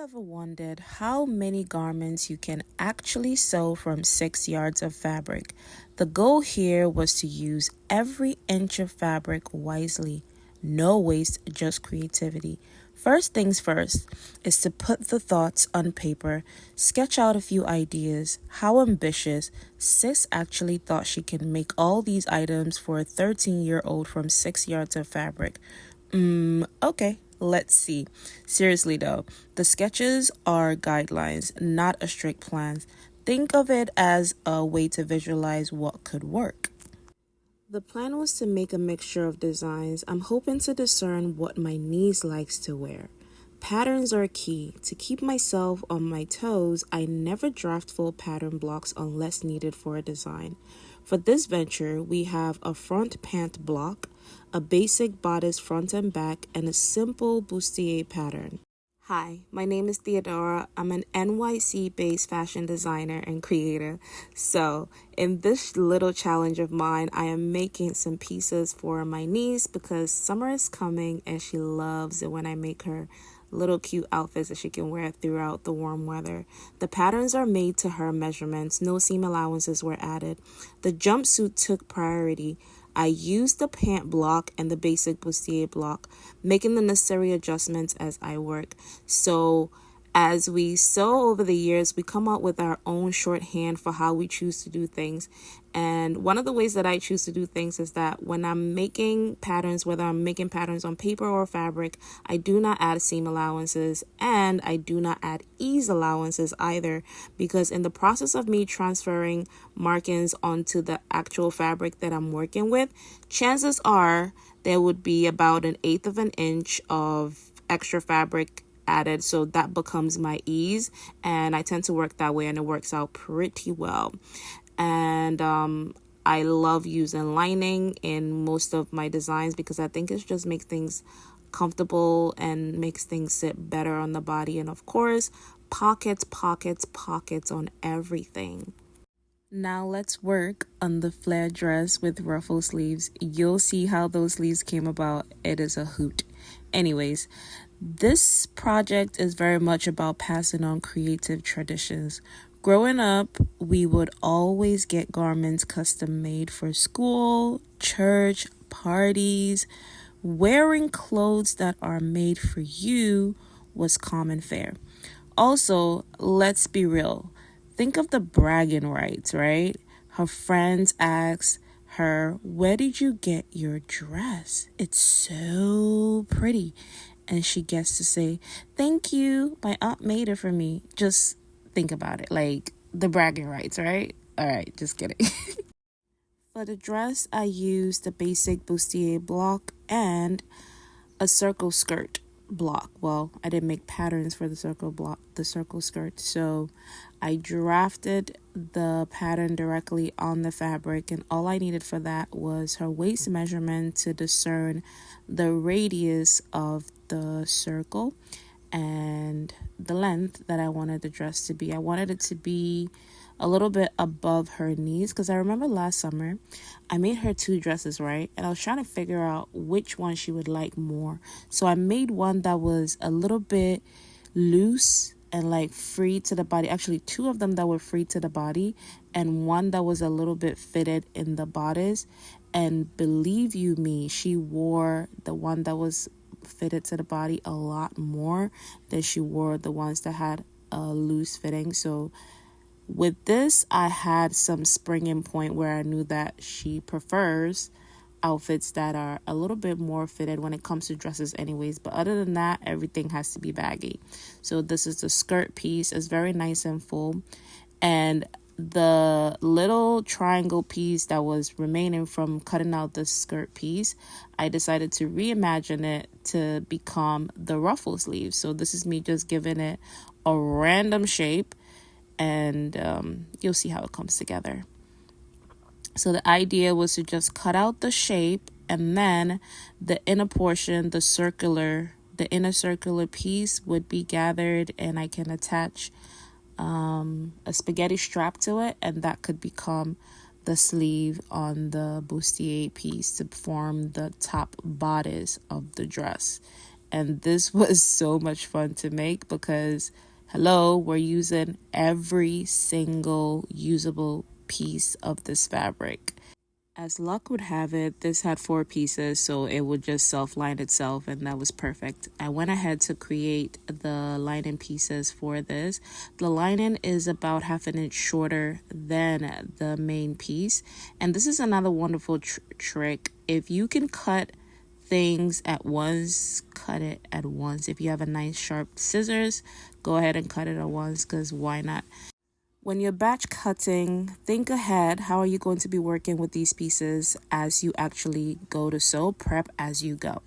Ever wondered how many garments you can actually sew from 6 yards of fabric? The goal here was to use every inch of fabric wisely. No waste, just creativity. First things first is to put the thoughts on paper, sketch out a few ideas. How ambitious. Sis actually thought she can make all these items for a 13-year-old from 6 yards of fabric. Okay, let's see. Seriously though, the sketches are guidelines, not a strict plan. Think of it as a way to visualize what could work. The plan was to make a mixture of designs. I'm hoping to discern what my niece likes to wear. Patterns are key. To keep myself on my toes, I never draft full pattern blocks unless needed for a design. For this venture, we have a front pant block, a basic bodice front and back, and a simple bustier pattern. Hi, my name is Theodora. I'm an NYC-based fashion designer and creator. So, in this little challenge of mine, I am making some pieces for my niece because summer is coming and she loves it when I make her little cute outfits that she can wear throughout the warm weather. The patterns are made to her measurements. No seam allowances were added. The jumpsuit took priority. I used the pant block and the basic bustier block, making the necessary adjustments as I work. So as we sew over the years, we come up with our own shorthand for how we choose to do things. And one of the ways that I choose to do things is that when I'm making patterns, whether I'm making patterns on paper or fabric, I do not add seam allowances and I do not add ease allowances either, because in the process of me transferring markings onto the actual fabric that I'm working with, chances are there would be about 1/8 of an inch of extra fabric added, so that becomes my ease, and I tend to work that way and it works out pretty well. And I love using lining in most of my designs because I think it just makes things comfortable and makes things sit better on the body. And of course, pockets on everything. Now let's work on the flare dress with ruffle sleeves. You'll see how those sleeves came about. It is a hoot. Anyways, this project is very much about passing on creative traditions. Growing up, we would always get garments custom made for school, church, parties. Wearing clothes that are made for you was common fare. Also, let's be real. Think of the bragging rights, right? Her friends ask her, "Where did you get your dress? It's so pretty." And she gets to say, "Thank you. My aunt made it for me." Just think about it, like the bragging rights, right? All right, just kidding. For the dress, I used the basic bustier block and a circle skirt block. Well, I didn't make patterns for the circle skirt, so I drafted the pattern directly on the fabric, and all I needed for that was her waist measurement to discern the radius of the circle and the length that I wanted the dress to be. I wanted it to be a little bit above her knees because I remember last summer I made her 2 dresses, right? And I was trying to figure out which one she would like more. So I made one that was a little bit loose and like free to the body. Actually, 2 of them that were free to the body and one that was a little bit fitted in the bodice. And believe you me, she wore the one that was fitted to the body a lot more than she wore the ones that had a loose fitting. So with this, I had some springing point where I knew that she prefers outfits that are a little bit more fitted when it comes to dresses anyways. But other than that, everything has to be baggy. So this is the skirt piece. It's very nice and full. And the little triangle piece that was remaining from cutting out the skirt piece, I decided to reimagine it to become the ruffle sleeve. So this is me just giving it a random shape, and you'll see how it comes together. So the idea was to just cut out the shape, and then the inner portion, the inner circular piece would be gathered, and I can attach a spaghetti strap to it, and that could become the sleeve on the bustier piece to form the top bodice of the dress. And this was so much fun to make because, hello, we're using every single usable piece of this fabric. As luck would have it, this had 4 pieces, so it would just self-line itself, and that was perfect. I went ahead to create the lining pieces for this. The lining is about half an inch shorter than the main piece, and this is another wonderful trick. If you can cut things at once, cut it at once. If you have a nice sharp scissors, go ahead and cut it at once, because why not? When you're batch cutting, think ahead. How are you going to be working with these pieces as you actually go to sew? Prep as you go.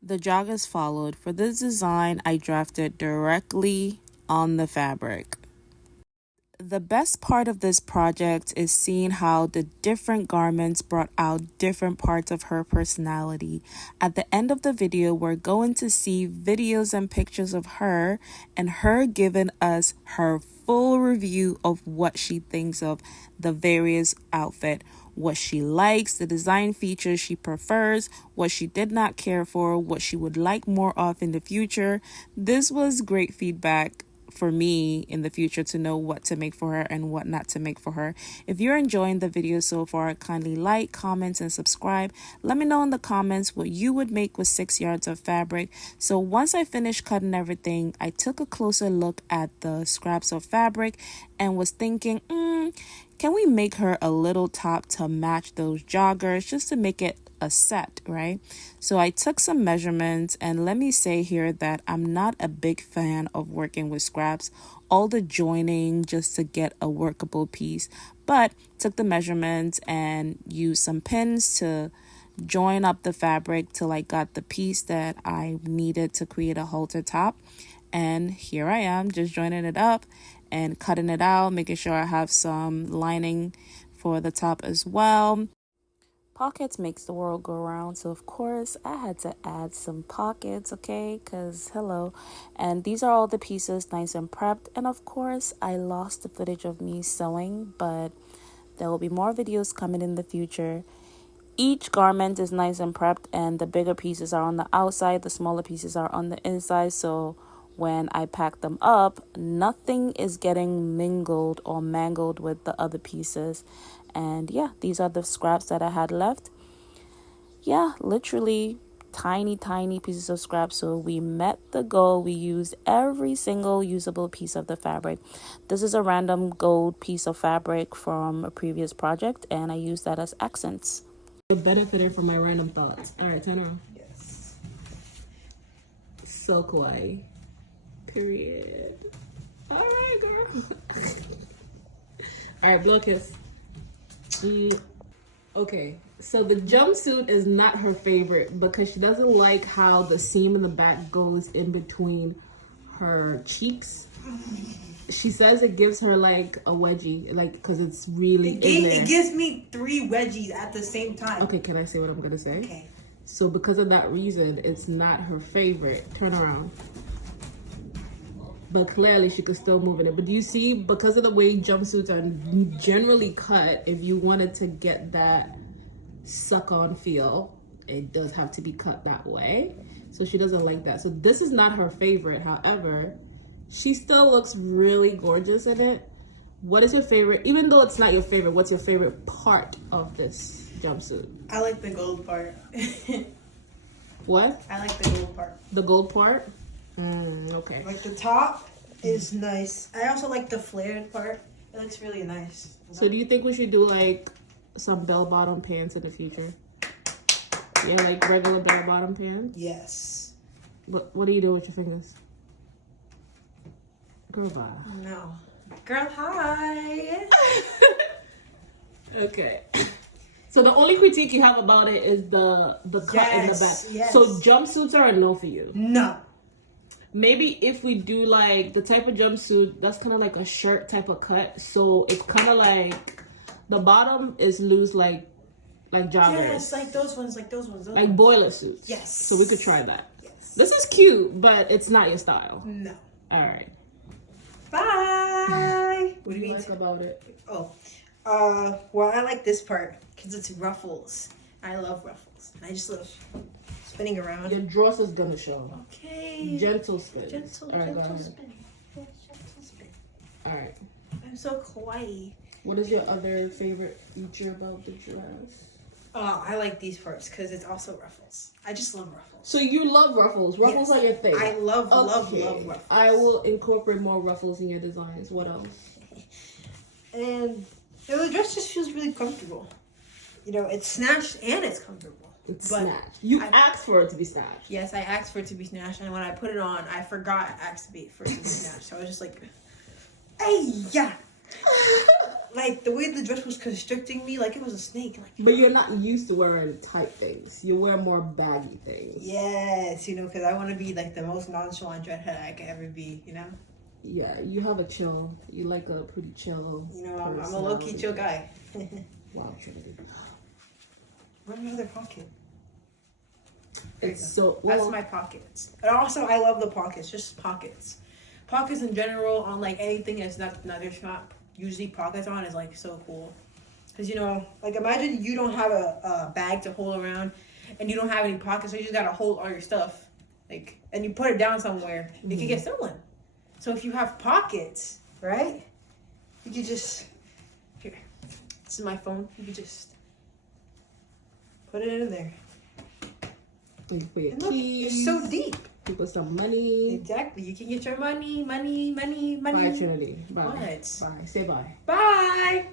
The joggers followed. For this design, I drafted directly on the fabric. The best part of this project is seeing how the different garments brought out different parts of her personality. At the end of the video, we're going to see videos and pictures of her and her giving us her full review of what she thinks of the various outfit, what she likes, the design features she prefers, what she did not care for, what she would like more of in the future. This was great feedback for me in the future to know what to make for her and what not to make for her. If you're enjoying the video so far, kindly like, comment, and subscribe. Let me know in the comments what you would make with 6 yards of fabric. So once I finished cutting everything, I took a closer look at the scraps of fabric and was thinking, can we make her a little top to match those joggers just to make it a set, right? So I took some measurements, and let me say here that I'm not a big fan of working with scraps, all the joining just to get a workable piece, but took the measurements and used some pins to join up the fabric till I got the piece that I needed to create a halter top. And here I am just joining it up and cutting it out, making sure I have some lining for the top as well. Pockets makes the world go round, so of course I had to add some pockets, okay, because hello. And these are all the pieces nice and prepped, and of course I lost the footage of me sewing, but there will be more videos coming in the future. Each garment is nice and prepped, and the bigger pieces are on the outside, the smaller pieces are on the inside, so when I pack them up, nothing is getting mingled or mangled with the other pieces. And yeah, these are the scraps that I had left. Yeah, literally tiny pieces of scrap. So we met the goal. We used every single usable piece of the fabric. This is a random gold piece of fabric from a previous project, and I used that as accents. You're benefiting from my random thoughts. All right, turn around. Yes. So kawaii. Period. All right, girl. All right, blow a kiss. Okay, so the jumpsuit is not her favorite because she doesn't like how the seam in the back goes in between her cheeks. She says it gives her like a wedgie, like because it's really in there. It gives me 3 wedgies at the same time. Okay, can I say what I'm gonna say? Okay. So because of that reason, it's not her favorite. Turn around. But clearly she could still move in it. But do you see, because of the way jumpsuits are generally cut, if you wanted to get that suck on feel, it does have to be cut that way. So she doesn't like that. So this is not her favorite. However, she still looks really gorgeous in it. What is your favorite? Even though it's not your favorite, what's your favorite part of this jumpsuit? I like the gold part. What? I like the gold part. The gold part? Okay. Like the top is nice. I also like the flared part. It looks really nice. So do you think we should do like some bell-bottom pants in the future? Yeah, like regular bell-bottom pants? Yes. What do you do with your fingers? Girl, bye. No. Girl, hi. Okay. So the only critique you have about it is the cut in the back. Yes. So jumpsuits are a no for you. No. Maybe if we do like the type of jumpsuit that's kind of like a shirt type of cut, so it's kind of like the bottom is loose like joggers. Yes, like those ones. Like boiler suits. Yes. So we could try that. Yes. This is cute, but it's not your style. No. All right. Bye. What do you like about it? Oh, well, I like this part because it's ruffles. I love ruffles. And I just love spinning around. Your dress is gonna show. Okay. Gentle spin. Gentle, All right, go gentle ahead. spin. Yes, gentle spin. All right. I'm so kawaii. What is your other favorite feature about the dress? Oh, I like these parts because it's also ruffles. I just love ruffles. So you love ruffles. Ruffles Yes. are your thing. I love Okay. ruffles. I will incorporate more ruffles in your designs. What else? And the dress just feels really comfortable. You know, it's snatched and it's comfortable. It's But snatched. You asked for it to be snatched. Yes, I asked for it to be snatched, and when I put it on, I forgot I asked for it to be snatched. So I was just like, hey, yeah. Like, the way the dress was constricting me, like it was a snake. Like, But you're not used to wearing tight things. You wear more baggy things. yes, you know, because I want to be like the most nonchalant dreadhead I could ever be, you know? Yeah, you have a chill. You like a pretty chill. You know, I'm a low-key chill guy. Wow, Trinity. Where's my other pocket? It's so. That's my pockets. And also, I love the pockets, just pockets. Pockets in general on like anything that's not there's not usually pockets on is like so cool. Because, you know, like imagine you don't have a bag to hold around and you don't have any pockets, so you just got to hold all your stuff. Like, and you put it down somewhere, it could get stolen. So if you have pockets, right, you could just, here, this is my phone, you could just put it in there. You put your And look, keys. it's so deep. You put some money. Exactly, you can get your money. Bye, Trinity. Bye. What? Bye. Say bye. Bye.